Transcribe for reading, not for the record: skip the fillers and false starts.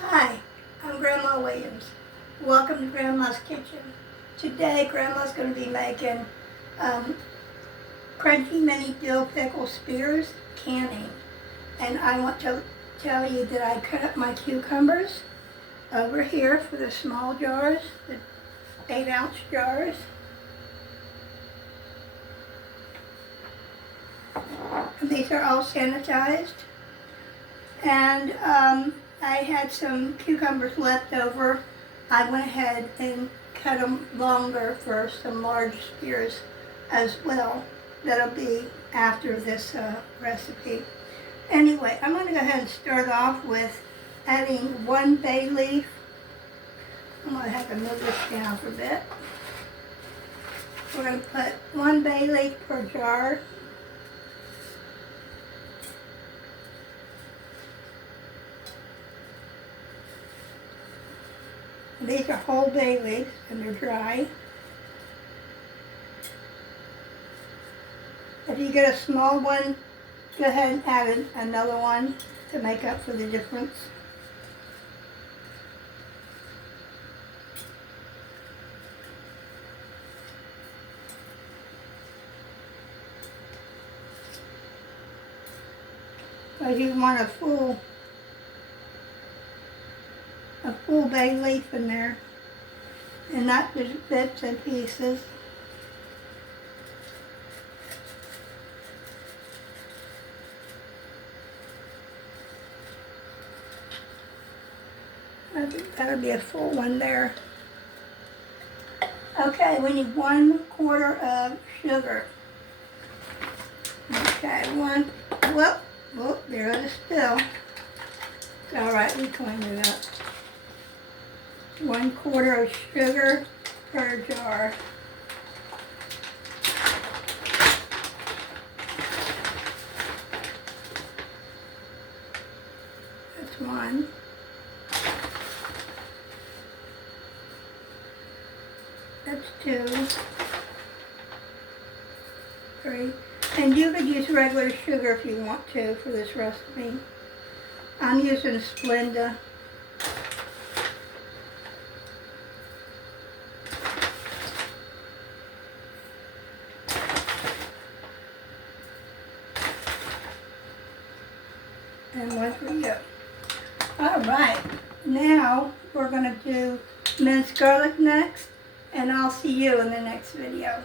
Hi, I'm Grandma Williams. Welcome to Grandma's Kitchen. Today, Grandma's going to be making crunchy mini dill pickle spears canning. And I want to tell you that I cut up my cucumbers over here for the small jars, the 8-ounce jars. And these are all sanitized. And I had some cucumbers left over. I went ahead and cut them longer for some large spears as well. That'll be after this recipe. Anyway, I'm going to go ahead and start off with adding 1 bay leaf. I'm going to have to move this down for a bit. We're going to put 1 bay leaf per jar. These are whole bay leaves and they're dry. If you get a small one, go ahead and add another one to make up for the difference. So you want a full bay leaf in there, and not just bits and pieces. I think that'll be a full one there. Okay, we need 1/4 of sugar. Okay, whoop, there it is still. It's all right, we cleaned it up. 1/4 of sugar per jar. That's 1. That's 2. 3. And you could use regular sugar if you want to for this recipe. I'm using Splenda. And 1 for you. All right, now we're going to do minced garlic next, and I'll see you in the next video.